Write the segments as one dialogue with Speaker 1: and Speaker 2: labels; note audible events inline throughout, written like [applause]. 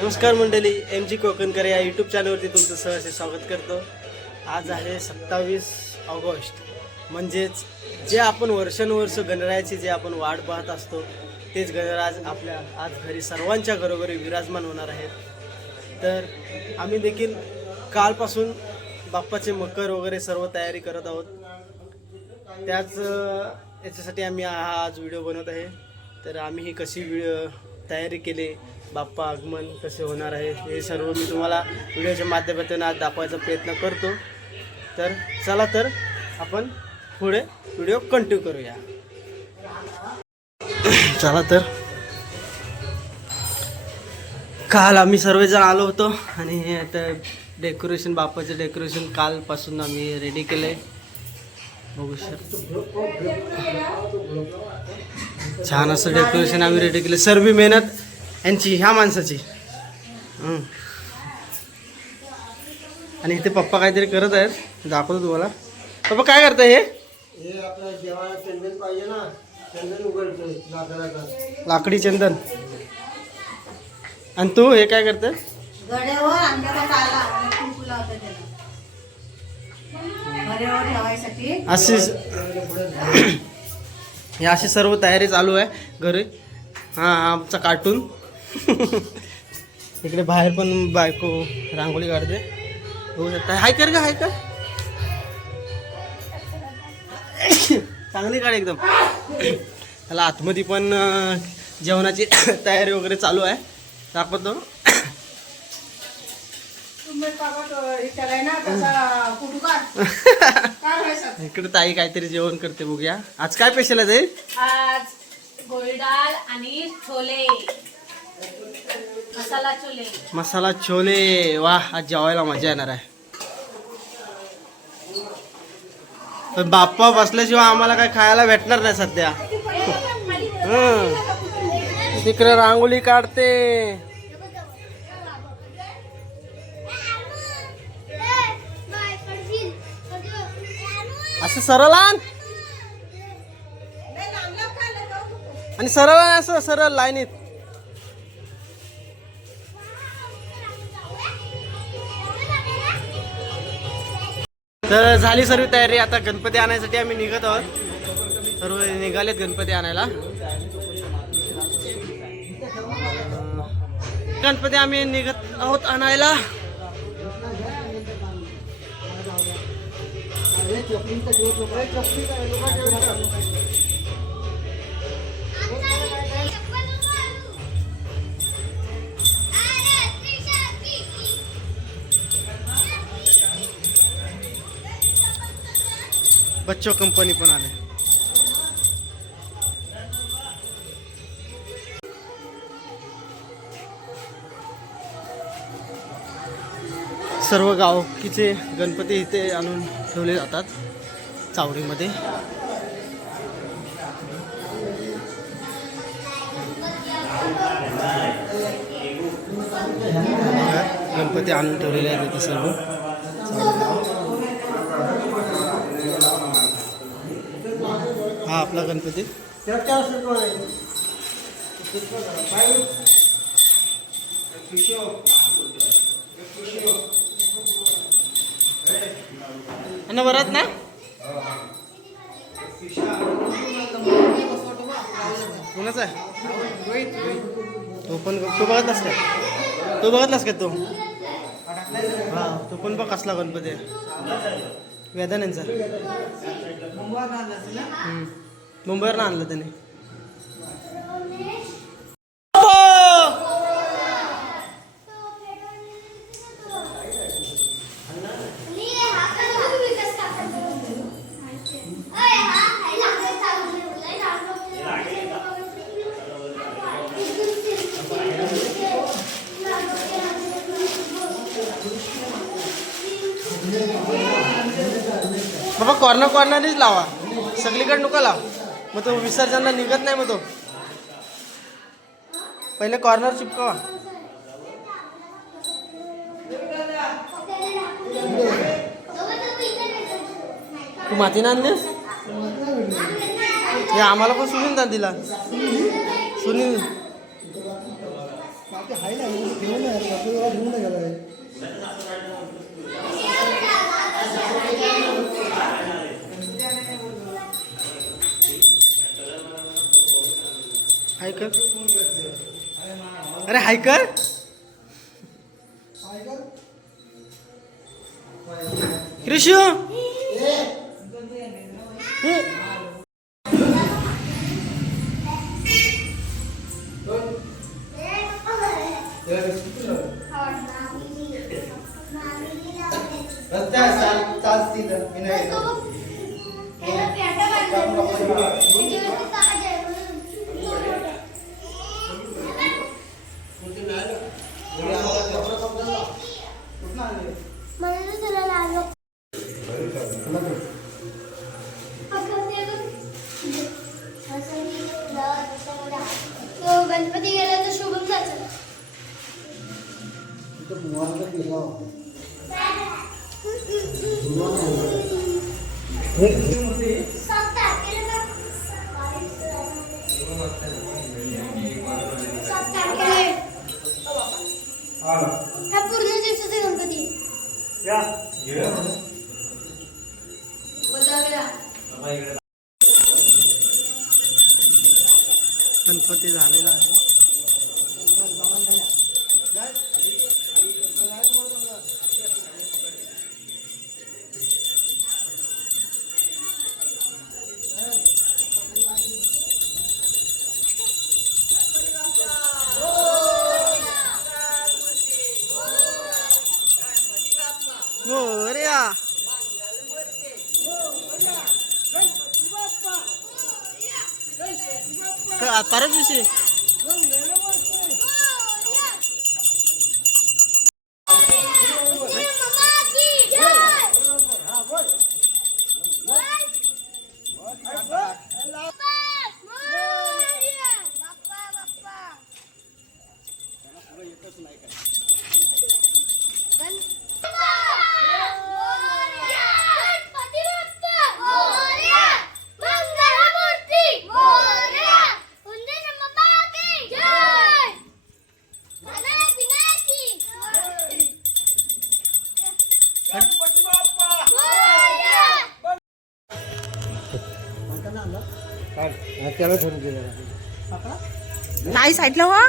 Speaker 1: नमस्कार मंडळी M G कोकणकर या यूट्यूब चॅनलवरती तुमचं सहर्ष स्वागत करतो. आज आहे सत्तावीस ऑगस्ट. म्हणजेच जे आपण वर्षानुवर्ष गणरायाची जे आपण वाट पाहत असतो तेच गणराज आपल्या आज घरी सर्वांच्या घरोघरी विराजमान होणार आहेत. तर आम्ही देखील कालपासून बाप्पाचे मकर वगैरे सर्व तयारी करत आहोत. त्याच याच्यासाठी आम्ही हा आज व्हिडिओ बनवत आहे. तर आम्ही ही कशी व्हिडिओ तयारी केली बाप्पा आगमन कसे होणार आहे हे सर्व मी तुम्हाला व्हिडिओच्या माध्यमातून आज दाखवायचा प्रयत्न करतो. तर चला तर आपण पुढे व्हिडिओ कंटिन्यू करूया. चला तर. काल आम्ही सर्वजण आलो होतो आणि आता डेकोरेशन बापाचं डेकोरेशन कालपासून आम्ही रेडी केलं आहे बघू शकतो छान असं डेकोरेशन आम्ही रेडी केलं सर्व मेहनत यांची ह्या माणसाची. आणि इथे पप्पा काहीतरी करत आहेत. दाखवतो तुम्हाला. पप्पा काय करताय हे?
Speaker 2: हे
Speaker 1: लाकडी चंदन. आणि तू हे काय करते अशी [clears throat] हे अशी सर्व तयारी चालू आहे घरी. हां आमचा कार्टून. [laughs] इकडे बाहेर पण बायको रांगोळी काढते. होऊ शकता. हाय कर का हाय कर. [coughs] चांगली काढ एकदम. त्याला आतमध्ये पण जेवणाची [coughs] तयारी वगैरे चालू आहे. दाखवतो. [laughs] इकडे ताई काहीतरी जेवण करते बघूया. आज काय स्पेशल आहे ताई?
Speaker 3: आज गोळडाल आणि छोले. मसाला छोले
Speaker 1: मसाला छोले वा आज जेवायला मजा येणार आहे. पण बाप्पा बसल्याशिवाय आम्हाला काय खायला भेटणार नाही सध्या. तिकडे रांगोळी काढते. असं सरळ आण. आणि सरळ असं सरळ लाईनीत. तर झाली सर्व तयारी. आता गणपती आणायसाठी आम्ही निघत आहोत. सर्व निघालेत गणपती आणायला. गणपती आम्ही निघत आहोत आणायला. बच्चो कंपनी पण आले. सर्व गावकीचे गणपती इथे आणून ठेवले जातात चावडीमध्ये. गणपती आणून ठेवलेले आहेत इथे सर्व हा आपला गणपती? बरत ना? कोणाचा आहे? तो पण तो बघतलास का? तो बघतलास का तो? हा तो पण बघ कसला गणपती आहे. वेदानांचा हम्म. मुंबईवरनं आणलं त्याने. बाबा कॉर्नर कॉर्नरच लावा. सगळीकडे नको लावा. मग तो विसर्जनला निघत नाही मग तो. पहिले कॉर्नर चिपकावा. तू माती ना आणलीस? हे आम्हाला पण सुनील ना दिला. सुनील.
Speaker 4: कर अरे हाय कर कृषू Terima kasih. परत दिवशी
Speaker 5: त्याला
Speaker 3: नाही साईडला
Speaker 5: हो.
Speaker 3: वा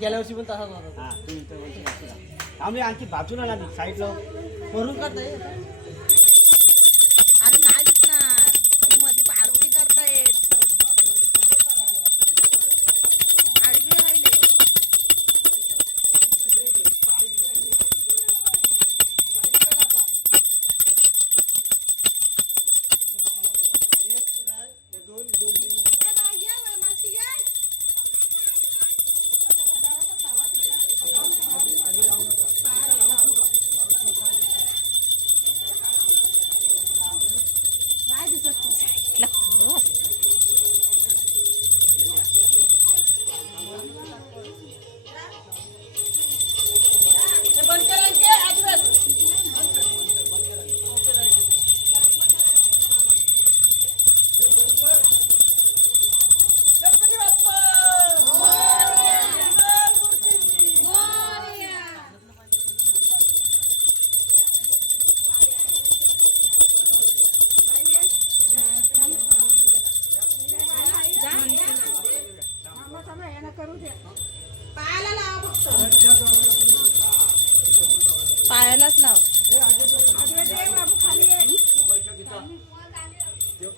Speaker 4: गेल्या वर्षी पण तसाच होता
Speaker 5: आम्ही आणखी बाजूला लागली साईडला.
Speaker 4: भरून काढता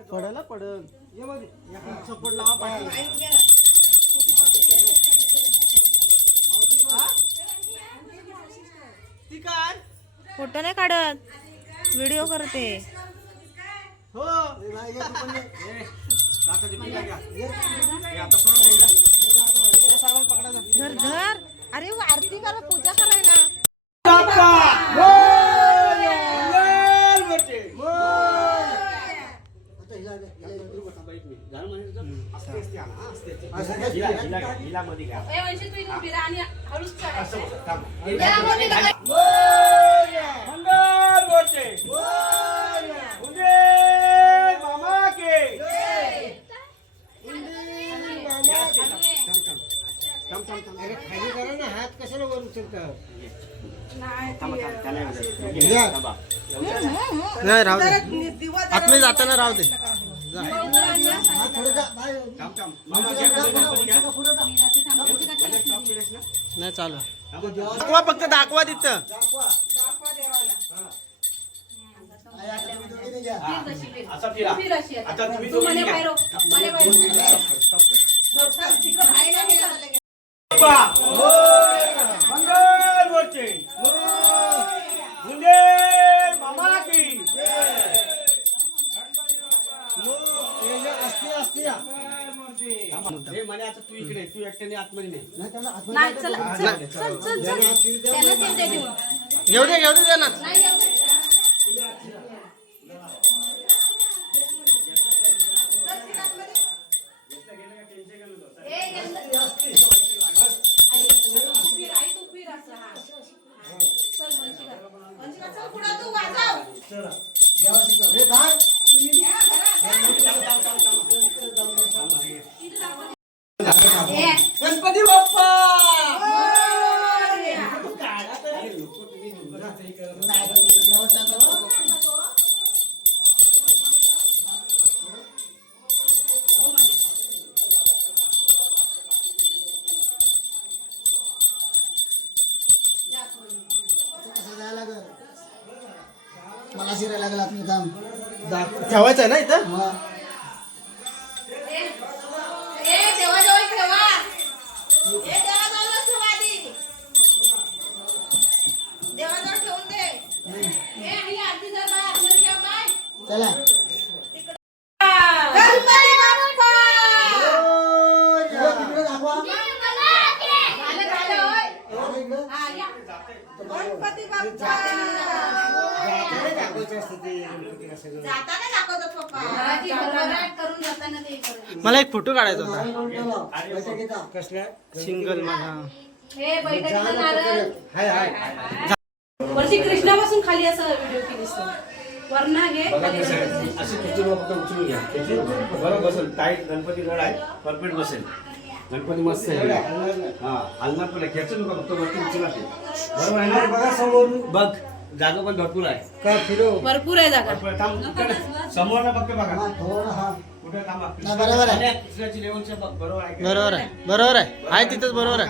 Speaker 1: पडल. सपोर्ट लावा पाठी ती काय
Speaker 3: फोटो नाही काढत. व्हिडिओ करते.
Speaker 1: हो.
Speaker 3: धर धर. अरे आरती करा पूजा करायला.
Speaker 2: अरे खाली करा ना हात कशाला वर उचलता
Speaker 1: नाही राहू दे आतमध्ये जाताना राहू दे जा. नाही चालू दाखवा फक्त दाखवा तिथं.
Speaker 2: आई, आता
Speaker 1: म्हणे आता तू इकडे तू एकट्याने आतमध्ये नाही.
Speaker 2: नाही, त्याला आतमध्ये ज्याने हात शिवी द्या,
Speaker 1: घेऊ दे. घेऊ दे दे ना
Speaker 2: हे काय?
Speaker 1: काढायचा होता.
Speaker 2: कसल्या?
Speaker 1: सिंगल माझा
Speaker 6: हे. वरती कृष्णापासून खाली असं व्हिडिओ केली वरना घे. असे
Speaker 5: खुर्चीवर फक्त उचलून घ्या. त्याची बरं बसेल. टाईट गणपती गड आहे. परफेक्ट बसेल. गणपती मस्त आहे. हा हलणार पण आहे. खेचू नका फक्त वरती उचला ते बरोबर आहे
Speaker 2: बघा
Speaker 5: ना
Speaker 2: समोरून.
Speaker 5: बघ. जागा पण भरपूर आहे.
Speaker 2: का फिरव
Speaker 6: भरपूर आहे जागा.
Speaker 5: समोर ना फक्त
Speaker 2: हा,
Speaker 5: बघा
Speaker 2: थोडं हा.
Speaker 5: कुठे थांबा
Speaker 2: नाही, बरोबर आहे.
Speaker 5: दुसऱ्याची लेवलचे बरोबर आहे?
Speaker 1: बरोबर आहे. बरोबर आहे. आहे तिथंच बरोबर आहे.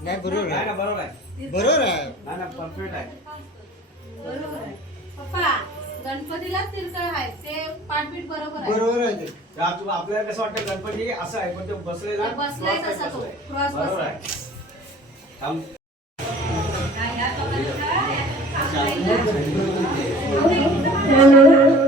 Speaker 5: नाही,
Speaker 2: बरोबर आहे.
Speaker 5: बरोबर आहे.
Speaker 2: बरोबर आहे.
Speaker 5: नाही ना परफेक्ट आहे.
Speaker 6: पप्पा गणपतीला तिरकळ आहे. ते पाठपीठ बरोबर आहे.
Speaker 2: बरोबर आहे ते.
Speaker 5: त्या तुला आपल्याला कसं वाटतं गणपती असं आहे पण ते
Speaker 6: बसलाय तसा तो.
Speaker 5: बरोबर. आहे. थांब अरे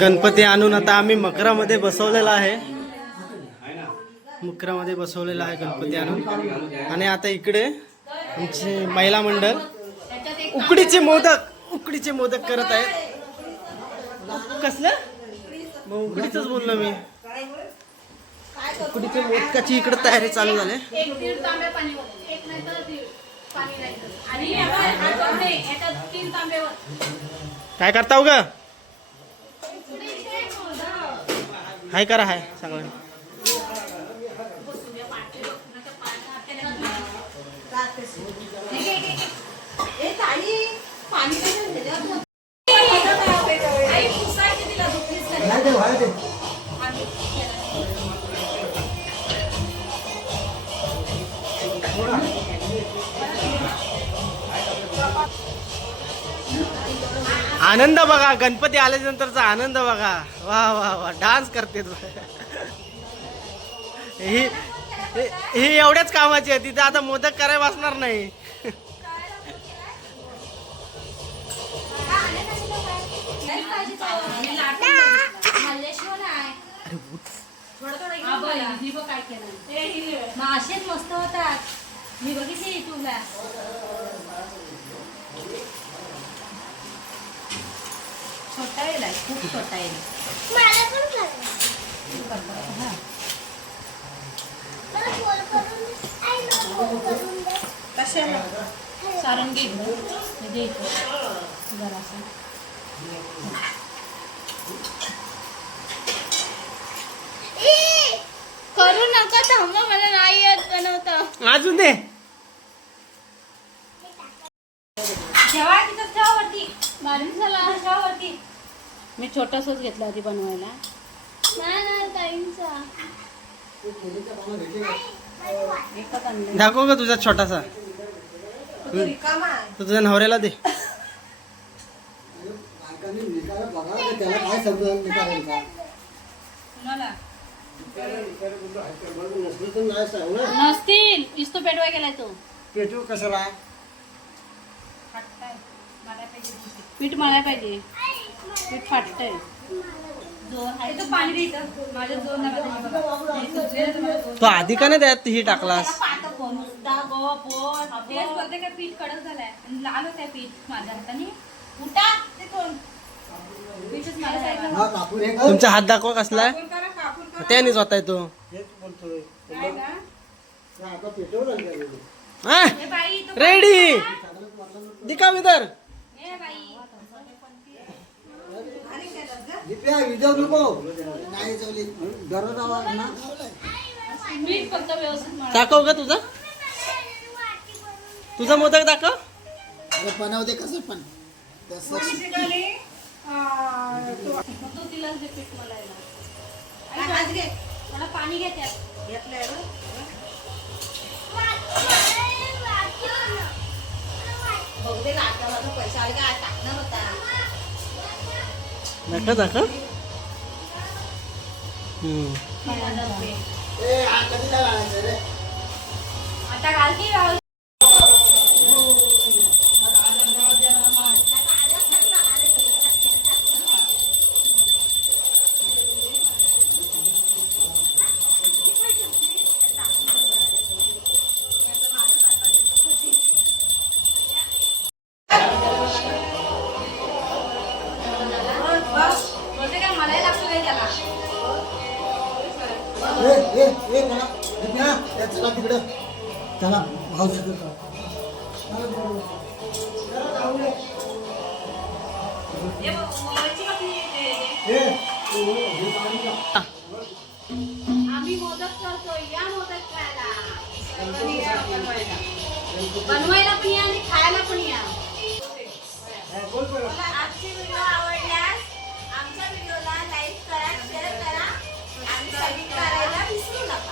Speaker 1: गणपती आणून आता आम्ही मकरामध्ये बसवलेला आहे. मकरामध्ये बसवलेला आहे गणपती आणून. आणि आता इकडे आमचे महिला मंडळ उकडीचे मोदक उकडीचे मोदक करत आहेत. कसलं? मग उकडीच बोललो मी. उकडीचे मोदकाची इकडे तयारी चालू झाली.
Speaker 6: एक दीड तांबे पाणी वर एक नाही तर दीड पाणी नाही तर. आणि याच्यात हात नाही, याच्यात तीन तांबेवर
Speaker 1: काय करता ग हाय करा हाय चांगलं
Speaker 6: आई
Speaker 1: आनंद बघा गणपती आल्यानंतरचा आनंद बघा. वा वा वा डान्स करते ही ही- ही एवढ्याच कामाची आहे तिथे आता मोदक करायला बसणार नाही.
Speaker 6: ही मस्त होतात. मी बघितली युट्यूबला. छोटा येईल खूप छोटा येईल कशाला? म्हणजे जरासं!
Speaker 4: करू नका थांबा मला नाही येत बनवता.
Speaker 1: अजून दे.
Speaker 6: ठेवा तिथं ठेवा वरती मारून झाला ठेवा वरती मी छोटासाच घेतला आधी बनवायला.
Speaker 1: दाखव ग तुझा छोटासा. तू तुझ्या नवऱ्याला दे.
Speaker 6: नसतील. इस्तो पेटवा गेलाय तो.
Speaker 2: पेटू कशाला?
Speaker 6: पीठ मळायला पाहिजे. पीठ फाटतंय. तो पाणी माझ्या जोर
Speaker 1: आधी का नाही त्यात ही टाकलास.
Speaker 6: पीठ कडक झालंय. लाल होत पीठ माझ्या हाताने. उठा.
Speaker 1: तुमचा हात दाखवा कसलाय त्यानेच होताय तो.
Speaker 2: हेच बोलतोय.
Speaker 6: काय का?
Speaker 2: आता पेटवलं ना त्याने.
Speaker 1: हा
Speaker 6: बाई तो
Speaker 1: रेडी. दिका विदर
Speaker 6: ए बाई.
Speaker 2: दिप्या विजव नको नाही जवली दररोज आवाज ना
Speaker 6: मीठ फक्त व्यवस्थित
Speaker 1: दाखव का तुझा. तुझा मोदक दाखव.
Speaker 2: अरे बनवते कसं पण तसं
Speaker 6: मग तू तिलाच दे पीठ पाणी. घे त्यात
Speaker 1: दाखव दाखव हम्म.
Speaker 2: ए हा कधी काय आणायचं रे
Speaker 6: आता घाल दाखव राहुल
Speaker 2: ए ए ए दिप्या ए, चला तिकडं. चला भाऊ तिकडं
Speaker 6: ए, मोबाईलची बातमी येते.
Speaker 2: ए हे पाणी का?
Speaker 6: आम्ही मोदक करतो या मोदक खायला. बनवायला पण या आणि खायला पण या.
Speaker 2: ಕರೆಲ್ಲ
Speaker 6: ಇಸ್ಕಿಲ್ಲಪ್ಪ